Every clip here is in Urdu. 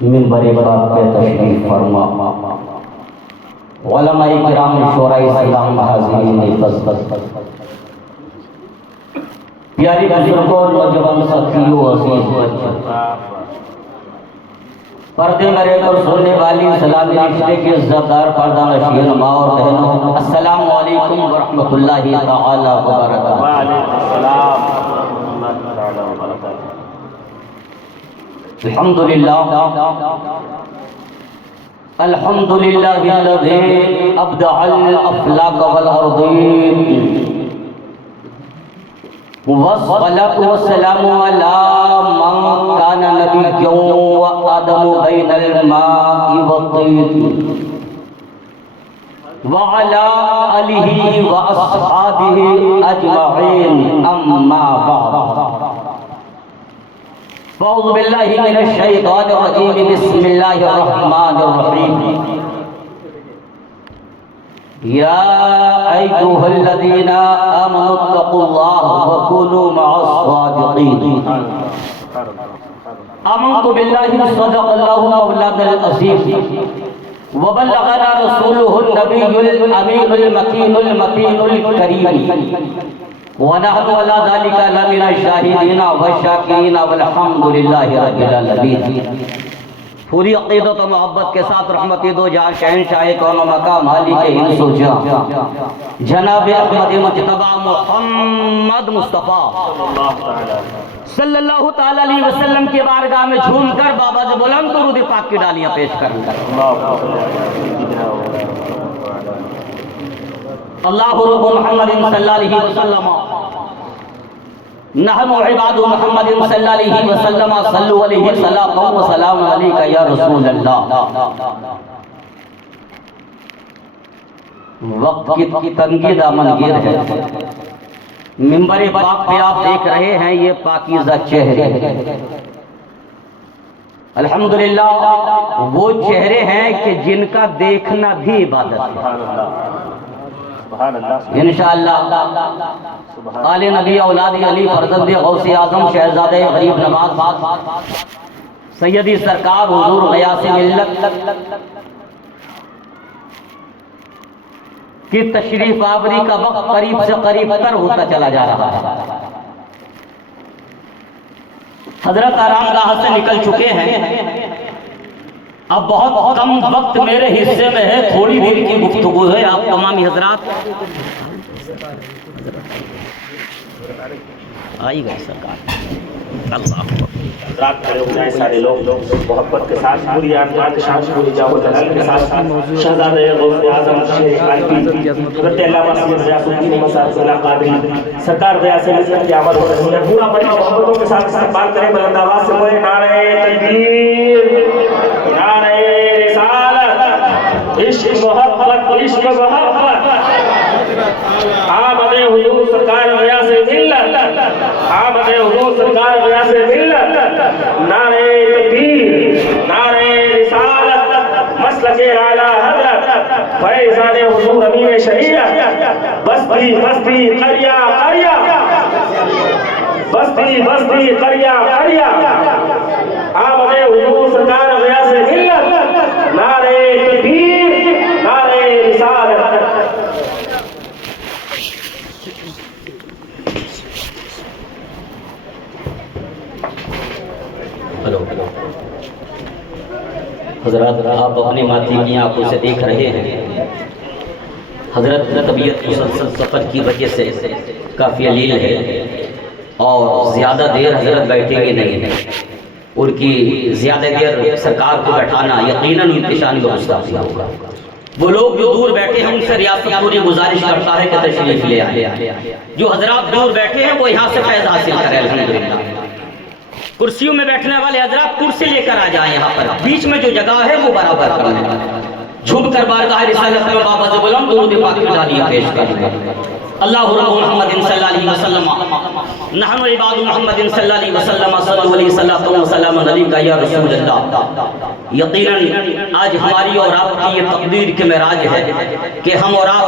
منبر پاک پہ تشریف فرما، علماء کرام، شورائے اسلام، حاضرین عزت، پیاری بزرگوں، نوجوان ساتھیوں، عزیز بچوں، پردے میں رہ کر سننے والی سلامی رشتے کے عزت دار پردہ نشین ماں اور بہنوں، السلام علیکم ورحمۃ اللہ تعالی وبرکاتہ۔ وعلیکم السلام ورحمۃ اللہ تعالی وبرکاتہ۔ الحمدللہ الذی ابدع الافلاک والارضین، والصلاة والسلام علی من کان نبیا وآدم بین الماء والطین، وعلی آلہ واصحابہ اجمعین، اما بعد۔ فاعوذ باللہ من الشیطان الرجیم، بسم اللہ الرحمن الرحیم۔ یا ایھا الذین آمنوا اتقوا اللہ وکونوا مع الصادقین۔ آمنت باللہ صدق اللہ مولانا العظیم، وبلغنا رسولہ النبی الامین المکین المتین الکریم، ونحن على ذلك لمن الشاہدین والشاکرین والحمد للہ رب العالمین۔ پوری عقیدت و محبت کے ساتھ رحمتی دو جہاں شہنشاہ کون و مقام مالک انس و جاں جناب احمد مجتبی محمد مصطفیٰ صلی اللہ تعالی علیہ وسلم کی بارگاہ میں جھوم کر بابا سے بلند درود پاک کی ڈالیاں پیش کریں۔ اللہ رب محمد صلی اللہ علیہ وسلم، نحن عباد محمد صلی اللہ علیہ وسلم، صلو علیہ صلاۃ و سلام علیکہ یا رسول اللہ۔ وقت کی تنگی دامن گیر ہے، منبر پاک پہ آپ دیکھ رہے ہیں یہ پاکیزہ چہرے، الحمدللہ وہ چہرے ہیں کہ جن کا دیکھنا بھی عبادت ہے۔ انشاءاللہ آل نبی اولاد علی فرزند غوث اعظم شہزادہ غریب نواز سیدی سرکار حضور غیاث ملت کی تشریف آوری کا وقت قریب سے قریب تر ہوتا چلا جا رہا ہے۔ حضرت آرام گاہ سے نکل چکے ہیں، اب بہت کم وقت میرے حصے میں ہے، تھوڑی دیر کی گفتگو ہے۔ آپ تمامی حضرات آئی گئے سرکار، اللہ حضرات کھڑے ہو جائیں سارے لوگ، محبت کے ساتھ پوری آرمان کے ساتھ پوری جاو جلال کے ساتھ شہزادہ غوث اعظم شیخ قلبی حضرت علامہ سید غیاث الدین مسعود اللہ قادری سرکار غیاث ملت کی آمد ہو رہی ہے۔ پورا بڑی محبتوں کے ساتھ استقبال کریں، بلند آواز سے بولیں نعرہ تکبیر، نعرہ رسالت، عشق محبت، عشق محبت، آمد حضور سرکار غیاث ملت، آمد حضور سرکار غیاث ملت، نعرہ تکبیر، نعرہ رسالت، مسلک اعلیٰ حضرت فیضان حضور امین شریعت، بستی بستی قریہ قریہ، بستی بستی قریہ قریہ، آمد حضور سرکار غیاث ملت، نعرہ تکبیر، نعرہ رسالت۔ حضرات آپ اپنی ماتھی کی آنکھوں سے دیکھ رہے ہیں، حضرت طبیعت مسلسل سفر کی وجہ سے کافی علیل ہے اور زیادہ دیر حضرت بیٹھیں گے نہیں، ان کی زیادہ دیر سرکار کو بیٹھانا یقیناً ان کی شان کا گستاخی ہوگا۔ وہ لوگ جو دور بیٹھے ہیں ان سے ریاست پوری گزارش کرتا ہے کہ تشریف لے آئے، جو حضرات دور بیٹھے ہیں وہ یہاں سے فیض حاصل کریں۔ الحمدللہ کرسیوں میں بیٹھنے والے حضرات کرسی لے کر آ جائیں، یہاں پر بیچ میں جو جگہ ہے وہ برابر کر لیں، جھک کر بارگاہ رسالت میں بابا سے بلند درود پاک کی ڈالیاں پیش کر لیں۔ اللہ رب محمد صلی اللہ علیہ وسلم، نحن عباد محمد صلی اللہ علیہ وسلم، صلو علیہ صلاۃ و سلام علیکہ یا رسول اللہ۔ یقیناً آج ہماری اور آپ کی یہ تقدیر کے معراج ہے کہ ہم اور آپ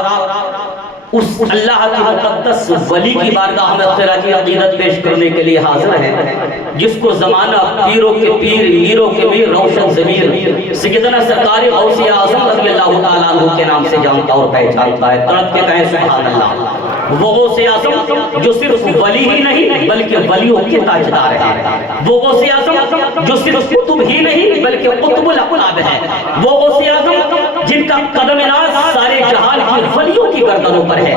اس اللہ کے مقدس ولی کی بارگاہ میں خراجِ عقیدت پیش کرنے کے لیے حاضر ہیں، جس کو زمانہ پیروں کے پیر، میروں کے میر، روشن ضمیر سیدنا سرکار غوث اعظم رضی اللہ تعالیٰ عنہ کے نام سے جانتا اور پہچانتا ہے۔ تڑپ کے کہیں سبحان اللہ۔ وہ غوث اعظم جو صرف ولی ہی نہیں بلکہ ولیوں کے تاجدار ہے، وہ غوث اعظم جو صرف قطب ہی نہیں بلکہ قطب الاقطاب ہے، وہ غوث اعظم جن کا قدم ناز سارے جہان کی ولیوں کی گردنوں پر ہے،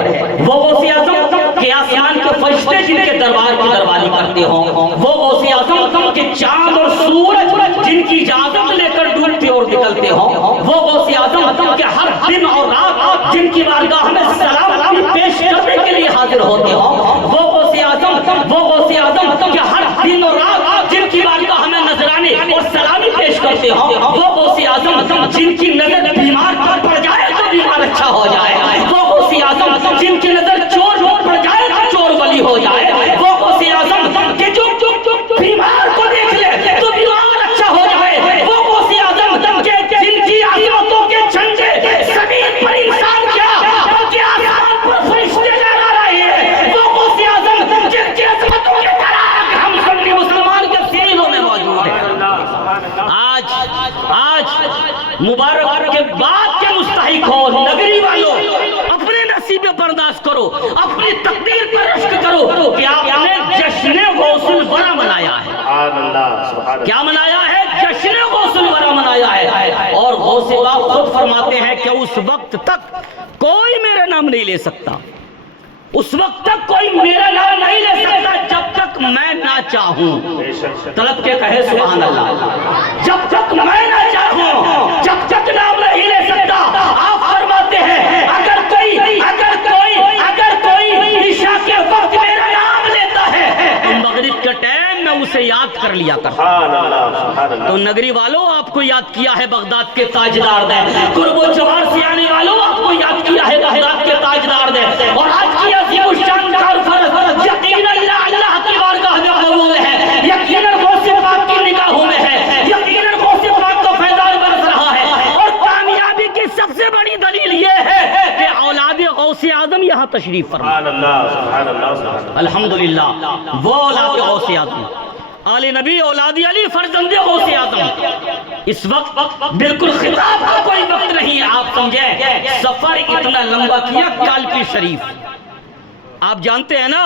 وہ غوث اعظم کہ آسمان کے فرشتے جن کے دربار کی درباری کرتے ہوں، وہ غوث اعظم کہ چاند اور سورج جن کی اجازت لے کر ڈوبتے اور نکلتے ہوں، وہ غوث اعظم کہ ہر دن اور رات جن کی بارگاہ میں سلام پیش کرنے کے لیے حاضر ہوتے ہوں، وہ غوث اعظم کہ ہر دن اور رات جن کی بارگاہ میں نذرانے اور سلامی پیش کرتے ہوں، وہ غوث اعظم جن کی نظر بیمار پر پڑ جائے تو بیمار اچھا ہو جائے، وہ غوث اعظم جن کی نظر چور پڑ جائے تو چور ولی ہو جائے، وہ غوث اعظم کہ جو بیمار کو دیکھ لے تو بیمار اچھا ہو جائے، وہ غوث اعظم کہ جن کی عظمتوں کے جھنڈے زمین پر انسان کیا بلکہ آسمان پر فرشتے لہرا رہے ہیں، وہ غوث اعظم جن کی عظمتوں کے تراغ ہم سنی مسلمان کے سینوں میں موجود ہیں۔ آج مبارک کے بعد کے مستحق ہو نگری والوں، اپنے نصیب برداشت کرو، اپنی تقدیر پر رشک کرو کہ آپ نے جشن غوث الورا منایا ہے۔ کیا منایا ہے؟ جشن غوث الورا منایا ہے۔ اور غوث پاک خود فرماتے ہیں کہ اس وقت تک کوئی میرا نام نہیں لے سکتا، اس وقت تک کوئی میرا نام نہیں لے سکتا جب تک میں نہ چاہوں۔ طلب کے کہے سبحان اللہ۔ جب تک میں نہ چاہوں، جب تک نام نہیں لے سکتا۔ آپ فرماتے ہیں اگر کوئی عشاء کے وقت میرا نام لیتا ہے تو مغرب کے ٹائم میں اسے یاد کر لیا کرتا۔ تو نگری والوں آپ کو یاد کیا ہے بغداد کے تاجدار نے، قرب و جوار سے آنے والوں آپ کو یاد کیا ہے بغداد کے تاجدار نے، اور آج کی عظیم الشان کارفر یقیناً اللہ کی بارگاہ میں قبول ہے، یقیناً غوث پاک کی نگاہوں میں ہے، یقیناً غوث پاک کا فیضان برس رہا ہے۔ اور کامیابی کی سب سے بڑی دلیل یہ ہے کہ اولاد غوث اعظم یہاں تشریف فرما۔ الحمدللہ وہ اولاد غوث اعظم، آل نبی اولاد علی فرزند غوث اعظم۔ اس وقت بالکل خطاب کا کوئی وقت نہیں، آپ سمجھیں سفر اتنا لمبا کیا کالپی شریف، آپ جانتے ہیں نا،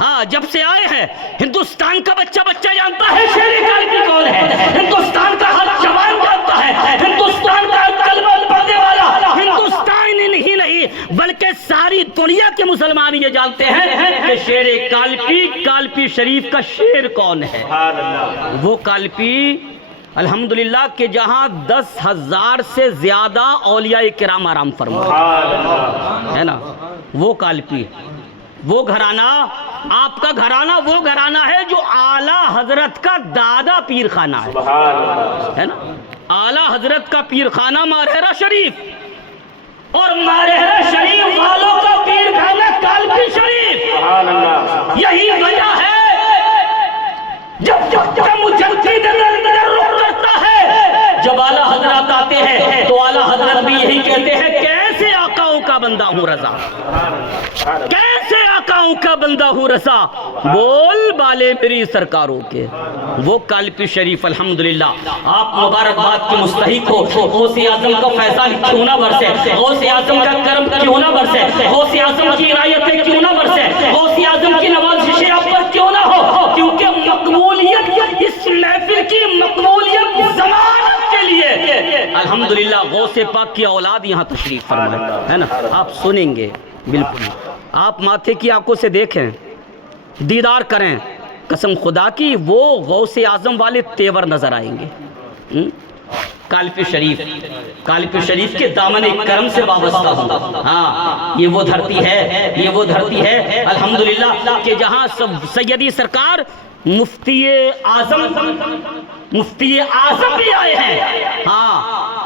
ہاں جب سے آئے ہیں ہندوستان کا بچہ جانتا ہے شیر کالپی کون ہے، ہندوستان کا ہر جوان جانتا ہے، ہندوستان کا کلمہ پڑھنے والا ہندوستان ہی نہیں بلکہ ساری دنیا کے مسلمان یہ جانتے ہیں کہ شیر کالپی شریف کا شیر کون ہے۔ وہ کالپی الحمدللہ کہ جہاں 10,000 سے زیادہ اولیاء کرام آرام فرما ہے نا، وہ کالپی، وہ گھرانہ، آپ کا گھرانہ وہ گھرانہ ہے جو اعلیٰ حضرت کا دادا پیر خانہ ہے نا، اعلیٰ حضرت کا پیر خانہ مارہرہ شریف، اور مارہرہ شریف والوں کا پیر خانہ کالپی شریف۔ یہی وجہ ہے جب مجدد اندر رخ کرتا ہے، جب اعلیٰ حضرت آتے ہیں تو اعلیٰ حضرت بھی یہی کہتے ہیں کیسے آقاؤں کا بندہ ہوں رضا، کیسے آقاؤں کا بندہ ہوں رضا، بول بالے میری سرکاروں کے۔ وہ کالپی شریف الحمدللہ آپ مبارکباد کے مستحق ہو۔ غوث اعظم کا فیضان کیوں نہ برسے، غوث اعظم کا کرم کیوں نہ برسے، غوث اعظم کی عنایتیں کیوں نہ برسے، غوث اعظم کی نوازشیں آپ پر کیوں نہ ہو، کیونکہ مقبولیت اس محفل کی مقبولیت ضمانت کے لیے الحمدللہ غوث پاک کی اولاد یہاں تشریف فرما ہے نا۔ آپ سنیں گے، بالکل آپ ماتھے کی آنکھوں سے دیکھیں، دیدار کریں، قسم خدا کی وہ غوث اعظم والے تیور نظر آئیں گے۔ کالپی شریف کے دامن کرم سے وابستہ ہوں۔ ہاں یہ وہ دھرتی ہے الحمدللہ کہ جہاں سیدی سرکار مفتی اعظم بھی آئے ہیں۔ ہاں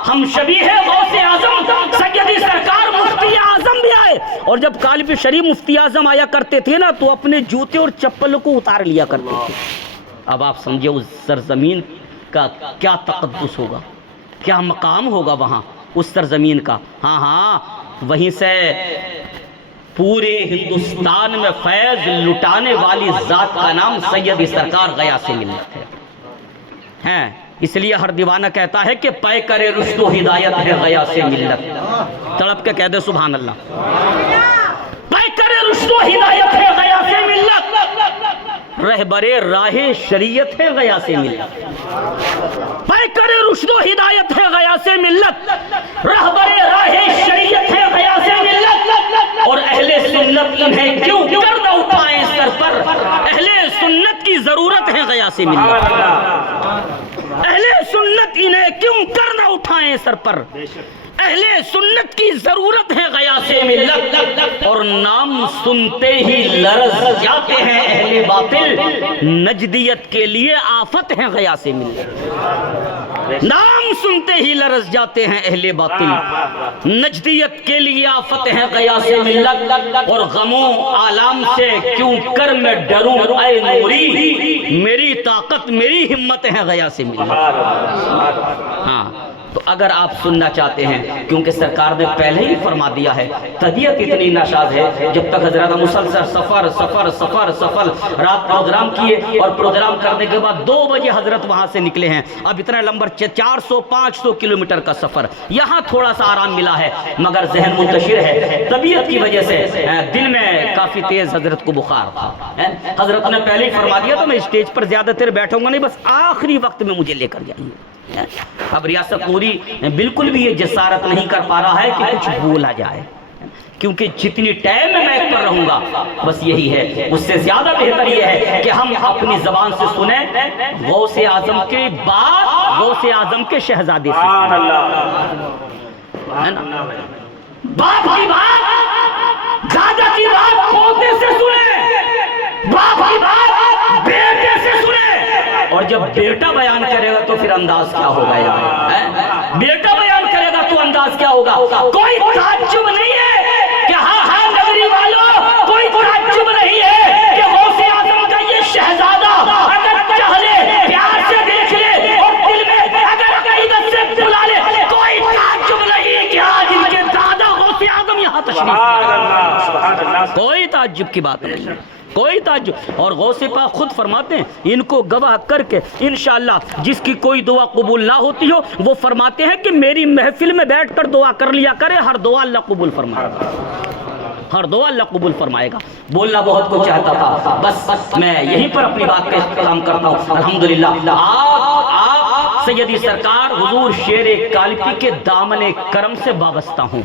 ہم شبیہ غوث اعظم سیدی سرکار مفتی اعظم بھی آئے، اور جب کالپی شریف مفتی اعظم آیا کرتے تھے نا تو اپنے جوتے اور چپل کو اتار لیا کرتے تھے۔ اب آپ سمجھے اس سرزمین کا کیا تقدس ہوگا، کیا مقام ہوگا وہاں اس سرزمین کا۔ ہاں وہیں سے پورے ہندوستان میں فیض لٹانے والی ذات کا نام سید سرکار غیاث ملت ہے. اس لیے ہر دیوانہ کہتا ہے کہ پے کرے رشد و ہدایت ہے غیاث ملت. تڑپ کے کہہ دے سبحان اللہ. پے کرے رشد و ہدایت ہے غیاث ملت، رہبرے راہ شریعت ہے غیاث ملت. پے کرے رشد و ہدایت ہے غیاث ملت، رہبرے راہ شریعت ہے غیاث ملت. اور اہل سنت انہیں کیوں کر نہ اٹھائیں سر پر، اہل سنت کی ضرورت ہے غیاث ملت. اہل سنت انہیں کیوں کر نہ اٹھائیں سر پر، اہل سنت کی ضرورت ہے غیاث ملت. اور نام سنتے ہی لرز جاتے ہیں اہل باطل، نجدیت کے لیے آفت ہے غیاث ملت. نام سنتے ہی لرز جاتے ہیں اہل باطل، نجدیت کے لیے آفت ہے غیاث ملت. اور غموں آلام سے کیوں کر میں ڈروں اے نوری، میری طاقت میری ہمت ہے غیاث ملت. ہاں تو اگر آپ سننا چاہتے ہیں، کیونکہ سرکار نے پہلے ہی فرما دیا ہے، طبیعت اتنی ناشاز ہے، جب تک حضرت مسلسل سفر سفر سفر سفر رات پروگرام کیے، اور پروگرام کرنے کے بعد 2 بجے حضرت وہاں سے نکلے ہیں. اب اتنا لمبا 400-500 کلومیٹر کا سفر، یہاں تھوڑا سا آرام ملا ہے، مگر ذہن منتشر ہے طبیعت کی وجہ سے. دل میں کافی تیز حضرت کو بخار تھا. حضرت نے پہلے ہی فرما دیا تو میں اسٹیج پر زیادہ دیر بیٹھوں گا نہیں، بس آخری وقت میں مجھے لے کر جائیں گے. اب ریاست پوری بالکل بھی یہ جسارت نہیں کر پا رہا ہے کہ کچھ بولا جائے، کیونکہ جتنی ٹائم میں بیٹھ کر رہوں گا بس یہی ہے. اس سے زیادہ بہتر یہ ہے کہ ہم اپنی زبان سے سنیں غوث اعظم کے بعد غوث اعظم کے شہزادے سے. باپ کی بات دادا کی بات پوتے سے سنیں، باپ کی بات بیٹے سے سنیں. اور جب بیٹا بیان کرے گا تو پھر انداز کیا ہوگا یار؟ بیٹا بیان کرے گا تو انداز کیا ہوگا؟ کوئی تعجب نہیں ہے کہ ہاں نگری والوں، کوئی تعجب نہیں ہے کہ غوث اعظم کا یہ شہزادہ اگر چاہ لے پیار سے دیکھ لے اور دل میں اگر عقیدت سے بلا لے، کوئی تعجب نہیں کہ آج ان کے دادا غوث اعظم یہاں تشریف. کوئی تعجب کی بات نہیں، کوئی تعجب. اور غوث پاک خود فرماتے ہیں، ان کو گواہ کر کے انشاءاللہ جس کی کوئی دعا قبول نہ ہوتی ہو، وہ فرماتے ہیں کہ میری محفل میں بیٹھ کر دعا کر لیا کرے، ہر دعا اللہ قبول فرمائے گا، ہر دعا اللہ قبول فرمائے گا. بولنا بہت کچھ چاہتا تھا، بس میں یہیں پر اپنی بات کا اختتام کرتا ہوں. الحمدللہ آپ سیدی سرکار حضور شیر کالپی کے دامن کرم سے وابستہ ہوں،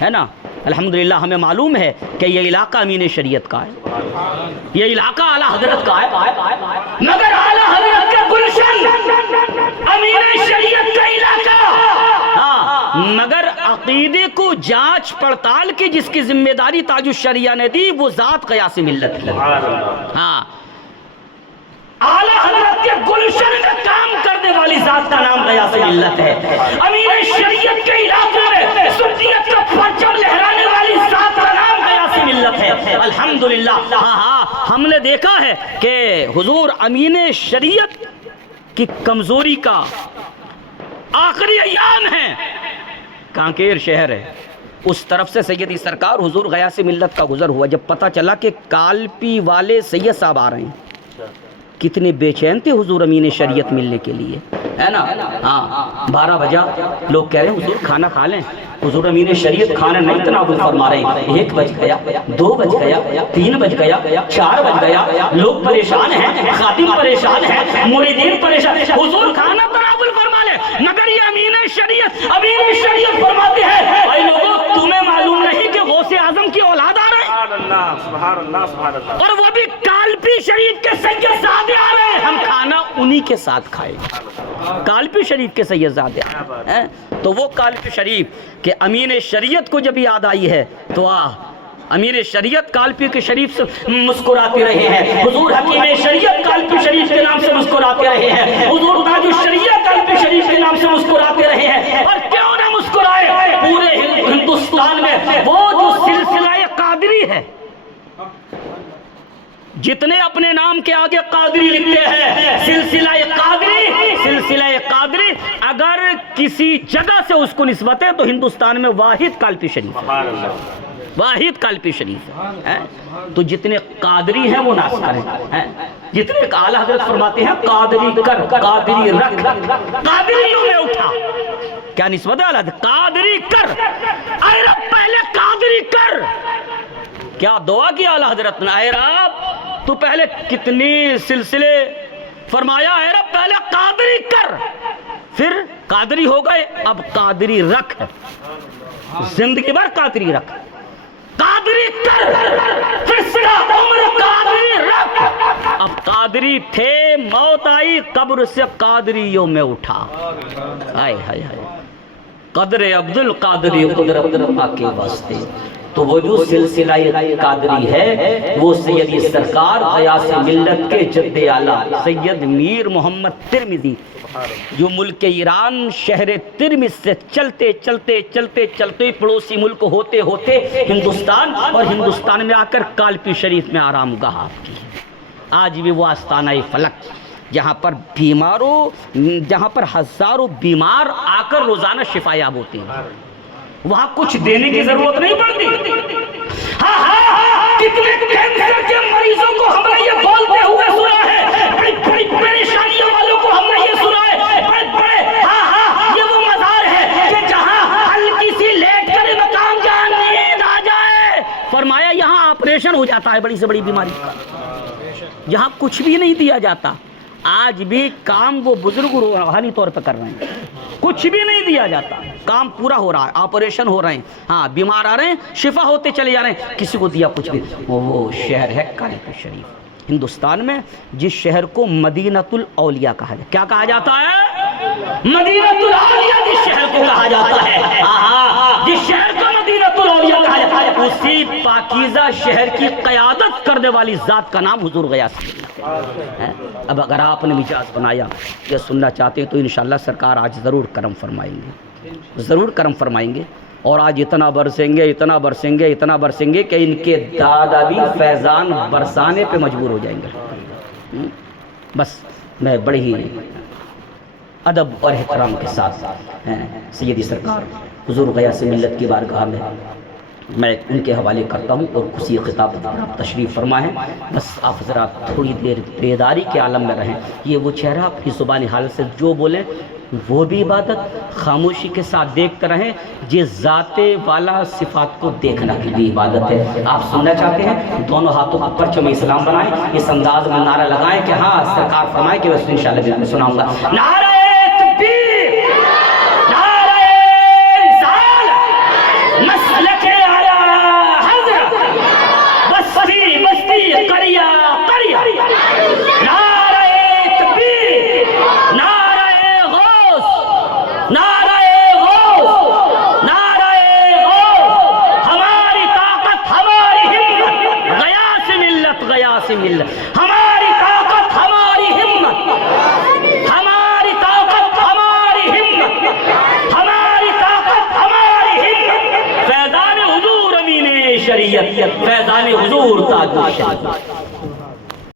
ہے نا. الحمدللہ ہمیں معلوم ہے کہ یہ علاقہ امین شریعت کا ہے، یہ علاقہ اعلیٰ حضرت کا ہے، مگر اعلیٰ حضرت کا گلشن امین شریعت کا علاقہ. ہاں مگر عقیدے کو جانچ پڑتال کی جس کی ذمہ داری تاج الشریعہ نے دی، وہ ذات غیاث ملت کی. ہاں اعلیٰ حضرت کے گلشن میں کام کرنے والی ذات کا نام غیاث ملت ہے. امین شریعت کے علاقے میں سنیت کا پرچم لہرانے والی ذات کا نام غیاث ملت ہے. الحمدللہ ہاں ہم نے دیکھا ہے کہ حضور امین شریعت کی کمزوری کا آخری ایام ہے، کانکیر شہر ہے، اس طرف سے سیدی سرکار حضور غیاث ملت کا گزر ہوا. جب پتہ چلا کہ کالپی والے سید صاحب آ رہے ہیں، کتنے بے چین تھے حضور امین شریعت ملنے کے لیے، ہے نا. ہاں 12 بجا، لوگ کہہ رہے ہیں حضور کھانا کھا لیں. حضور امین شریعت کھانا نہیں تناول فرما رہے ہیں. 1 بج گیا، 2 بج گیا، 3 بج گیا، 4 بج گیا. لوگ پریشان ہیں، خادم پریشان ہیں، مریدین پریشان ہیں. حضور کھانا تناول فرما لیں، مگر یہ امین شریعت فرماتے ہیں اے لوگوں تمہیں معلوم نہیں کہ غوث اعظم کی اولاد آ رہے ہیں، اور وہ بھی کالپی شریف کے سید زادے آ رہے ہیں. ہم کھانا انہی کے ساتھ کھائیں گے، کالپی شریف کے سید زادے ہیں. تو وہ کالپی شریف کہ امین شریعت کو جب یاد آئی ہے تو امیر شریعت کالپی کے شریف سے مسکراتے رہے ہیں. حضور حکیم شریعت کالپی شریف کے نام سے مسکراتے رہے ہیں. حضور تاج الشریعہ کالپی شریف کے نام سے مسکراتے رہے ہیں. اور کیوں نہ مسکرائے؟ پورے ہندوستان میں وہ جو سلسلہ قادری ہے، جتنے اپنے نام کے آگے قادری لکھتے ہیں، سلسلہ قادری اگر کسی جگہ سے اس کو نسبت ہے تو ہندوستان میں واحد کالپی شریف. واحد قالپی شریف ہے۔ تو جتنے قادری ہیں وہ ناز کریں، جتنے اعلیٰ حضرت فرماتے ہیں قادری کر، قادری رکھ، قادریوں میں اٹھا، کیا نسبت ہے اعلیٰ؟ قادری کر، اے رب پہلے قادری کر۔ کیا دعا کی اعلیٰ حضرت نے؟ اے رب تو پہلے کتنی سلسلے فرمایا، اے رب پہلے قادری کر، پھر قادری ہو گئے، اب قادری رکھ، زندگی بھر قادری رکھ، قادری کر، پھر سرا عمر قادری رکھ۔ اب قادری تھے، موت آئی، قبر سے قادریوں میں اٹھا۔ ہائے ہائے ہائے، قدر عبد القادری قدرت کے واسطے۔ تو وہ جو سلسلہ قادری ہے وہ سیدی سرکار غیاث ملت کے جد اعلیٰ سید میر محمد ترمذی، جو ملک ایران شہر ترمذ سے چلتے چلتے چلتے چلتے پڑوسی ملک ہوتے ہوتے ہندوستان، اور ہندوستان میں آ کر قالپی شریف میں آرام گاہ آپ کی۔ آج بھی وہ آستانہ فلک جہاں پر بیماروں، جہاں پر ہزاروں بیمار آ کر روزانہ شفا یاب ہوتے ہیں، وہاں کچھ دینے کی ضرورت نہیں پڑتی۔ کتنے کینسر کے مریضوں کو ہم نے یہ بولتے ہوئے سنا ہے، بڑی بڑی پریشانیوں والوں کو ہم نے یہ سنا ہے، بڑے بڑے یہ وہ مزار ہے کہ جہاں ہلکی سی لیٹ کر مقام جہاں نیند آ جائے، فرمایا یہاں آپریشن ہو جاتا ہے بڑی سے بڑی بیماری کا، جہاں کچھ بھی نہیں دیا جاتا۔ آج بھی کام وہ بزرگ روحانی طور پہ کر رہے ہیں، کچھ بھی نہیں دیا جاتا، کام پورا ہو رہا ہے، آپریشن ہو رہے ہیں، ہاں بیمار آ رہے ہیں، شفا ہوتے چلے جا رہے ہیں، کسی کو دیا کچھ بھی۔ وہ شہر ہے قالپی شریف، ہندوستان میں جس شہر کو مدینۃ الاولیاء کہا جاتا ہے۔ کیا کہا جاتا ہے؟ مدینۃ الاولیاء جس شہر کو کہا جاتا ہے، جس شہر کو مدینۃ الاولیاء کہا جاتا ہے، اسی پاکیزہ شہر کی قیادت کرنے والی ذات کا نام حضور غیاث ہے۔ اب اگر آپ نے مجاز بنایا یا سننا چاہتے ہیں تو انشاءاللہ سرکار آج ضرور کرم فرمائیں گے، ضرور کرم فرمائیں گے، اور آج اتنا برسیں گے، اتنا برسیں گے، اتنا برسیں گے کہ ان کے دادا بھی فیضان برسانے پہ مجبور ہو جائیں گے۔ بس میں بڑے ہی ادب اور احترام کے ساتھ سیدی سرکار حضور غیاث ملت کی بارگاہ میں ان کے حوالے کرتا ہوں، اور کسی خطاب پر آپ تشریف فرما ہے۔ بس آپ ذرا تھوڑی دیر بیداری کے عالم میں رہیں، یہ وہ چہرہ اپنی زبانی حال سے جو بولیں وہ بھی عبادت، خاموشی کے ساتھ دیکھتے رہیں، جس ذات والا صفات کو دیکھنا کی بھی عبادت ہے۔ آپ سننا چاہتے ہیں دونوں ہاتھوں پر پرچم اسلام بنائیں، اس انداز میں نعرہ لگائیں کہ ہاں سرکار فرمائیں کہ بس انشاءاللہ میں سناؤں گا۔ نعرہ تکبیر، نعرہ رسالت، مسلک اعلیٰ حضرت، بستی بستی قریہ قریہ، نعرہ تکبیر، نعرہ غوث، نعرہ غوث، نعرہ غوث، ہماری طاقت ہماری ہمت، غیاث ملت غیاث ملت، ہماری طاقت ہماری ہمت، ہماری طاقت ہماری ہمت، ہماری طاقت ہماری ہمت، فیضان حضور امین شریعت، فیضان حضور تاج الشریعت۔